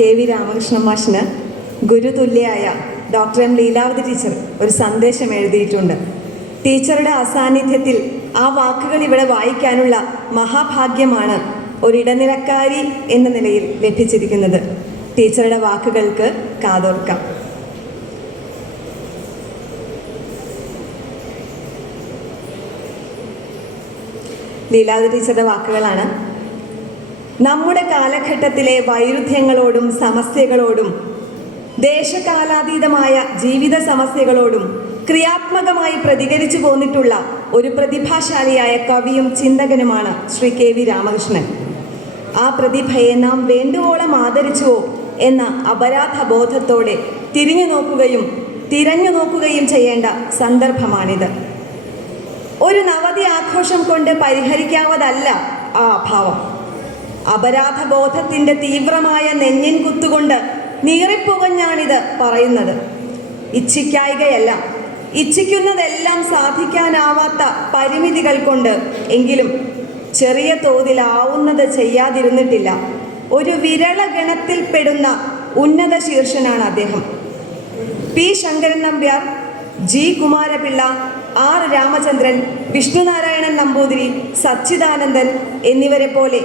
K V Ramakrishna മാഷിന് ഗുരുതുല്യായ doctor M Leelavathi teacher ഒരു സന്ദേശം എഴുതിയിട്ടുണ്ട്. ടീച്ചറുടെ അസാന്നിധ്യത്തിൽ ആ വാക്കുകൾ ഇവിടെ വായിക്കാനുള്ള മഹാഭാഗ്യമാണ് ഒരിടനിലക്കാരി എന്ന നിലയിൽ ലഭിച്ചിരിക്കുന്നത്. ടീച്ചറുടെ വാക്കുകൾക്ക് കാതോർക്കാം. ലീലാവതി ടീച്ചറുടെ വാക്കുകളാണ് നമ്മുടെ കാലഘട്ടത്തിലെ വൈരുദ്ധ്യങ്ങളോടും സമസ്യകളോടും ദേശകാലാതീതമായ ജീവിത സമസ്യകളോടും ക്രിയാത്മകമായി പ്രതികരിച്ചു പോന്നിട്ടുള്ള ഒരു പ്രതിഭാശാലിയായ കവിയും ചിന്തകനുമാണ് ശ്രീ കെ വി രാമകൃഷ്ണൻ. ആ പ്രതിഭയെ നാം വേണ്ടുവോളം ആദരിച്ചുവോ എന്ന അപരാധ ബോധത്തോടെ തിരിഞ്ഞു നോക്കുകയും തിരഞ്ഞു നോക്കുകയും ചെയ്യേണ്ട സന്ദർഭമാണിത്. ഒരു നവതി ആഘോഷം കൊണ്ട് പരിഹരിക്കാവതല്ല ആ അഭാവം അപരാധബോധത്തിന്റെ തീവ്രമായ നെഞ്ഞിൻ കുത്തുകൊണ്ട് നീറിപ്പുകഞ്ഞാണിത് പറയുന്നത്. ഇച്ഛിക്കായികയല്ല. ഇച്ഛിക്കുന്നതെല്ലാം സാധിക്കാനാവാത്ത പരിമിതികൾ കൊണ്ട് എങ്കിലും ചെറിയ തോതിലാവുന്നത് ചെയ്യാതിരുന്നിട്ടില്ല. ഒരു വിരള ഗണത്തിൽപ്പെടുന്ന ഉന്നത ശീർഷനാണ് അദ്ദേഹം. P Sankaran Nambiar G Kumarapillai R Ramachandran Vishnunarayanan Namboothiri Sachidanandan എന്നിവരെ പോലെ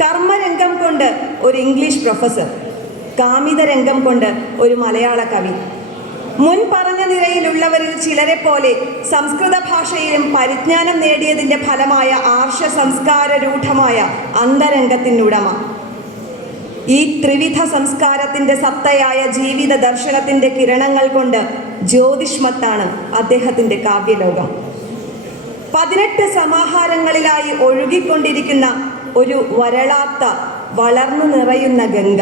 കർമ്മരംഗം കൊണ്ട് ഒരു ഇംഗ്ലീഷ് പ്രൊഫസർ കാമിത രംഗം കൊണ്ട് ഒരു മലയാള കവി. മുൻ പറഞ്ഞ നിലയിലുള്ളവരിൽ ചിലരെ പോലെ സംസ്കൃത ഭാഷയിലും പരിജ്ഞാനം നേടിയതിന്റെ ഫലമായ ആർഷ സംസ്കാര രൂഢമായ അന്തരംഗത്തിനുടമ. ഈ ത്രിവിധ സംസ്കാരത്തിന്റെ സത്തയായ ജീവിത ദർശനത്തിന്റെ കിരണങ്ങൾ കൊണ്ട് ജ്യോതിഷ്മത്താണ് അദ്ദേഹത്തിന്റെ കാവ്യലോകം. പതിനെട്ട് സമാഹാരങ്ങളിലായി ഒഴുകിക്കൊണ്ടിരിക്കുന്ന ഒരു വരളാത്ത വളർന്നു നിറയുന്ന ഗംഗ.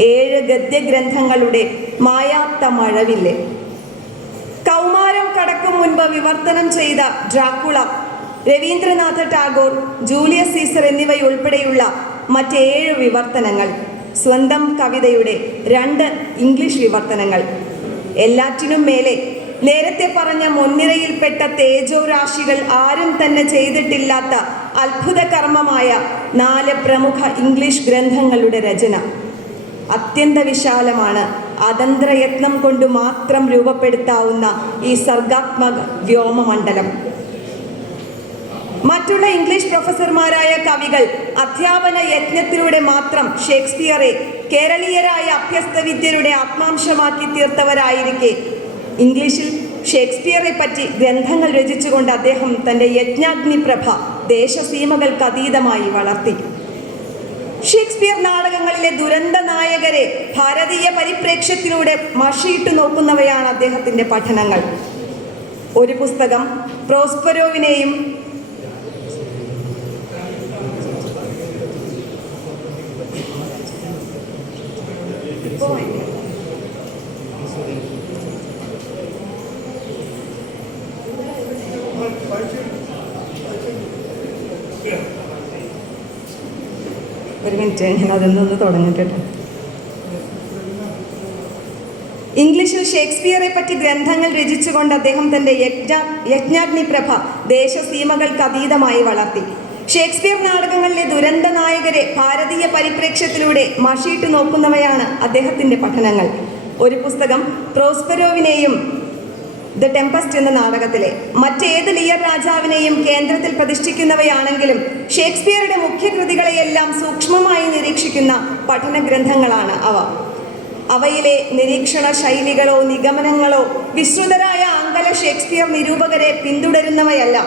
ഏഴ് ഗദ്യഗ്രന്ഥങ്ങളുടെ മായാത്ത മഴവില്ല്. കൗമാരം കടക്കും മുൻപ് വിവർത്തനം ചെയ്ത Dracula Rabindranath Tagore Julius Caesar എന്നിവയുൾപ്പെടെയുള്ള മറ്റേഴ് വിവർത്തനങ്ങൾ. സ്വന്തം കവിതയുടെ രണ്ട് ഇംഗ്ലീഷ് വിവർത്തനങ്ങൾ. എല്ലാറ്റിനും മേലെ നേരത്തെ പറഞ്ഞ മുൻനിരയിൽപ്പെട്ട തേജോരാശികൾ ആരും തന്നെ ചെയ്തിട്ടില്ലാത്ത അത്ഭുത കർമ്മമായ നാല് പ്രമുഖ ഇംഗ്ലീഷ് ഗ്രന്ഥങ്ങളുടെ രചന. അത്യന്ത വിശാലമാണ്. അതന്ത്രയത്നം കൊണ്ട് മാത്രം രൂപപ്പെടുത്താവുന്ന ഈ സർഗാത്മക വ്യോമമണ്ഡലം. മറ്റുള്ള ഇംഗ്ലീഷ് പ്രൊഫസർമാരായ കവികൾ അധ്യാപന യജ്ഞത്തിലൂടെ മാത്രം ഷേക്സ്പിയറെ കേരളീയരായ അഭ്യസ്ത വിദ്യരുടെ ആത്മാംശമാക്കി തീർത്തവരായിരിക്കെ. ഇംഗ്ലീഷിൽ ഷേക്സ്പിയറെ പറ്റി ഗ്രന്ഥങ്ങൾ രചിച്ചുകൊണ്ട് അദ്ദേഹം തന്റെ യജ്ഞാഗ്നിപ്രഭ ദേശസീമകൾക്ക് അതീതമായി വളർത്തി. ഷേക്സ്പിയർ നാടകങ്ങളിലെ ദുരന്ത നായകരെ ഭാരതീയ പരിപ്രേക്ഷ്യത്തിലൂടെ മഷിയിട്ട് നോക്കുന്നവയാണ് അദ്ദേഹത്തിന്റെ പഠനങ്ങൾ. ഒരു പുസ്തകം പ്രോസ്പെരോവിനെയും ഒരു മിനിറ്റ് ഞാൻ അതിൽ നിന്ന് കേട്ടോ ഇംഗ്ലീഷിൽ ഷേക്സ്പിയറെ പറ്റി ഗ്രന്ഥങ്ങൾ രചിച്ചുകൊണ്ട് അദ്ദേഹം തന്റെ യജ്ഞ യജ്ഞാഗ്നിപ്രഭ ദേശസീമകൾക്ക് അതീതമായി വളർത്തി. ഷേക്സ്പിയർ നാടകങ്ങളിലെ ദുരന്ത നായകരെ ഭാരതീയ പരിപ്രേക്ഷ്യത്തിലൂടെ മഷിയിട്ട് നോക്കുന്നവയാണ് അദ്ദേഹത്തിന്റെ പഠനങ്ങൾ. ഒരു പുസ്തകം പ്രോസ്പെരോവിനെയും ദ ടെമ്പസ്റ്റ് എന്ന നാടകത്തിലെ മറ്റേത് ലിയർ രാജാവിനെയും കേന്ദ്രത്തിൽ പ്രതിഷ്ഠിക്കുന്നവയാണെങ്കിലും ഷേക്സ്പിയറുടെ മുഖ്യകൃതികളെയെല്ലാം സൂക്ഷ്മമായി നിരീക്ഷിക്കുന്ന പഠന ഗ്രന്ഥങ്ങളാണ് അവ. അവയിലെ നിരീക്ഷണ ശൈലികളോ നിഗമനങ്ങളോ വിശ്രുതരായ ആംഗല ഷേക്സ്പിയർ നിരൂപകരെ പിന്തുടരുന്നവയല്ല.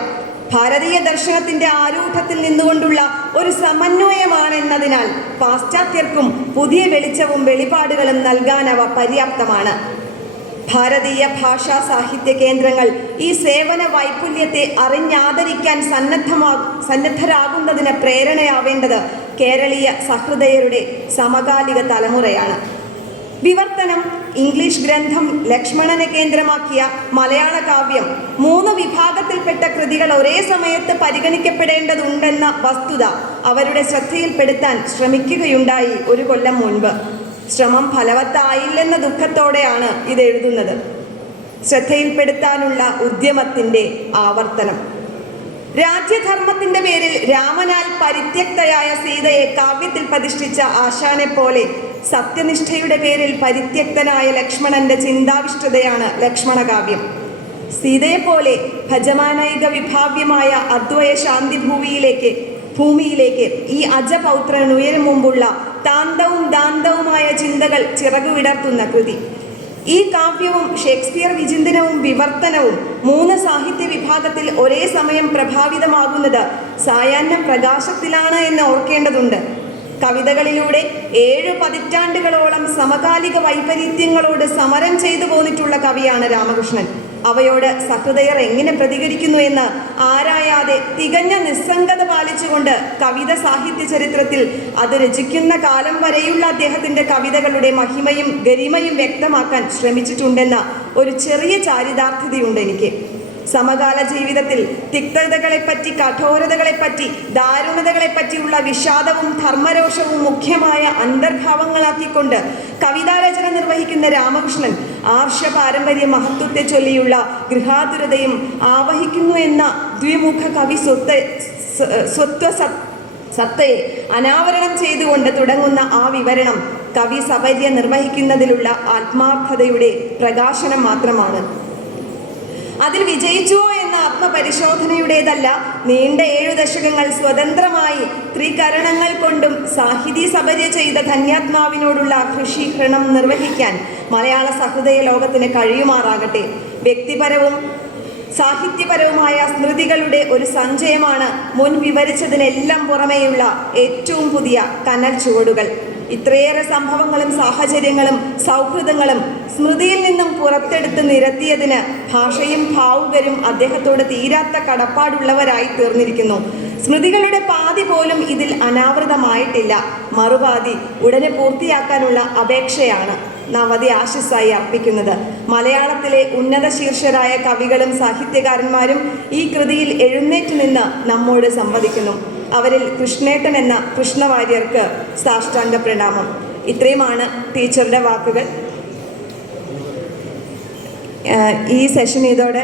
ഭാരതീയ ദർശനത്തിന്റെ ആരൂഢത്തിൽ നിന്നുകൊണ്ടുള്ള ഒരു സമന്വയമാണെന്നതിനാൽ പാശ്ചാത്യർക്കും പുതിയ വെളിച്ചവും വെളിപാടുകളും നൽകാൻ അവ പര്യാപ്തമാണ്. ഭാരതീയ ഭാഷാ സാഹിത്യ കേന്ദ്രങ്ങൾ ഈ സേവന വൈപുല്യത്തെ അറിഞ്ഞാദരിക്കാൻ സന്നദ്ധമാ സന്നദ്ധരാകുന്നതിന് പ്രേരണയാവേണ്ടത് കേരളീയ സഹൃദയരുടെ സമകാലിക തലമുറയാണ്. വിവർത്തനം ഇംഗ്ലീഷ് ഗ്രന്ഥം ലക്ഷ്മണനെ കേന്ദ്രമാക്കിയ മലയാള കാവ്യം മൂന്ന് വിഭാഗത്തിൽപ്പെട്ട കൃതികൾ ഒരേ സമയത്ത് പരിഗണിക്കപ്പെടേണ്ടതുണ്ടെന്ന വസ്തുത അവരുടെ ശ്രദ്ധയിൽപ്പെടുത്താൻ ശ്രമിക്കുകയുണ്ടായി ഒരു കൊല്ലം മുൻപ്. ശ്രമം ഫലവത്തായില്ലെന്ന ദുഃഖത്തോടെയാണ് ഇത് എഴുതുന്നത്. ശ്രദ്ധയിൽപ്പെടുത്താനുള്ള ഉദ്യമത്തിന്റെ ആവർത്തനം. രാജ്യധർമ്മത്തിന്റെ പേരിൽ രാമനാൽ പരിത്യക്തയായ സീതയെ കാവ്യത്തിൽ പ്രതിഷ്ഠിച്ച ആശാനെ പോലെ സത്യനിഷ്ഠയുടെ പേരിൽ പരിത്യക്തനായ ലക്ഷ്മണന്റെ ചിന്താവിഷ്ടതയാണ് ലക്ഷ്മണകാവ്യം. സീതയെപ്പോലെ ഭജമാനൈക വിഭാവ്യമായ അദ്വയ ശാന്തി ഭൂമിയിലേക്ക്. ഈ അജപൗത്രൻ ഉയരും മുമ്പുള്ള താന്തവും ദാന്തവുമായ ചിന്തകൾ ചിറകുവിടർത്തുന്ന കൃതി. ഈ കാവ്യവും ഷേക്സ്പിയർ വിചിന്തനവും വിവർത്തനവും മൂന്ന് സാഹിത്യ വിഭാഗത്തിൽ ഒരേ സമയം പ്രഭാവിതമാകുന്നത് സായാഹ്നം പ്രകാശത്തിലാണ് എന്ന് ഓർക്കേണ്ടതുണ്ട്. കവിതകളിലൂടെ ഏഴ് പതിറ്റാണ്ടുകളോളം സമകാലിക വൈപരീത്യങ്ങളോട് സമരം ചെയ്തു പോന്നിട്ടുള്ള കവിയാണ് രാമകൃഷ്ണൻ. അവയോട് സഹൃദയർ എങ്ങനെ പ്രതികരിക്കുന്നു എന്ന് ആരായാതെ തികഞ്ഞ നിസ്സംഗത പാലിച്ചുകൊണ്ട് കവിത സാഹിത്യ ചരിത്രത്തിൽ അത് രചിക്കുന്ന കാലം വരെയുള്ള അദ്ദേഹത്തിന്റെ കവിതകളുടെ മഹിമയും ഗരിമയും വ്യക്തമാക്കാൻ ശ്രമിച്ചിട്ടുണ്ടെന്ന ഒരു ചെറിയ ചാരിതാർത്ഥ്യതയുണ്ട് എനിക്ക്. സമകാല ജീവിതത്തിൽ തിക്തതകളെപ്പറ്റി കഠോരതകളെപ്പറ്റി ദാരുണതകളെപ്പറ്റിയുള്ള വിഷാദവും ധർമ്മരോഷവും മുഖ്യമായ അന്തർഭാവങ്ങളാക്കിക്കൊണ്ട് കവിതാരചന നിർവഹിക്കുന്ന രാമകൃഷ്ണൻ ആർഷ പാരമ്പര്യ മഹത്വത്തെ ചൊല്ലിയുള്ള ഗൃഹാതുരതയും ആവഹിക്കുന്നു എന്ന ദ്വിമുഖ കവി സ്വത്ത് സ്വത്വ സത് സത്തയെ അനാവരണം ചെയ്തുകൊണ്ട് തുടങ്ങുന്ന ആ വിവരണം കവി സവര്യ നിർവഹിക്കുന്നതിലുള്ള ആത്മാർത്ഥതയുടെ പ്രകാശനം മാത്രമാണ്. അതിൽ വിജയിച്ചുവോ എന്ന ആത്മപരിശോധനയുടേതല്ല നീണ്ട ഏഴു ദശകങ്ങൾ സ്വതന്ത്രമായി ത്രികരണങ്ങൾ കൊണ്ടും സാഹിതി സബര്യ ചെയ്ത ധന്യാത്മാവിനോടുള്ള കൃഷിഹൃണം നിർവഹിക്കാൻ മലയാള സഹൃദയ ലോകത്തിന് കഴിയുമാറാകട്ടെ. വ്യക്തിപരവും സാഹിത്യപരവുമായ സ്മൃതികളുടെ ഒരു സഞ്ചയമാണ് മുൻ വിവരിച്ചതിനെല്ലാം പുറമെയുള്ള ഏറ്റവും പുതിയ കനൽ ചുവടുകൾ. ഇത്രയേറെ സംഭവങ്ങളും സാഹചര്യങ്ങളും സൗഹൃദങ്ങളും സ്മൃതിയിൽ നിന്നും പുറത്തെടുത്ത് നിരത്തിയതിന് ഭാഷയും ഭാവുകരും അദ്ദേഹത്തോട് തീരാത്ത കടപ്പാടുള്ളവരായി തീർന്നിരിക്കുന്നു. സ്മൃതികളുടെ പാതി പോലും ഇതിൽ അനാവൃതമായിട്ടില്ല. മറുപാതി ഉടനെ പൂർത്തിയാക്കാനുള്ള അപേക്ഷയാണ്. നവതി ആശിസായി അർപ്പിക്കുന്നത്. മലയാളത്തിലെ ഉന്നത ശീർഷരായ കവികളും സാഹിത്യകാരന്മാരും ഈ കൃതിയിൽ എഴുന്നേറ്റ് നിന്ന് നമ്മോട് സംവദിക്കുന്നു. അവരിൽ കൃഷ്ണേട്ടൻ എന്ന കൃഷ്ണവാര്യർക്ക് സാഷ്ടാംഗ പ്രണാമം. ഇത്രയുമാണ് ടീച്ചറുടെ വാക്കുകൾ. ഈ സെഷൻ ഇതോടെ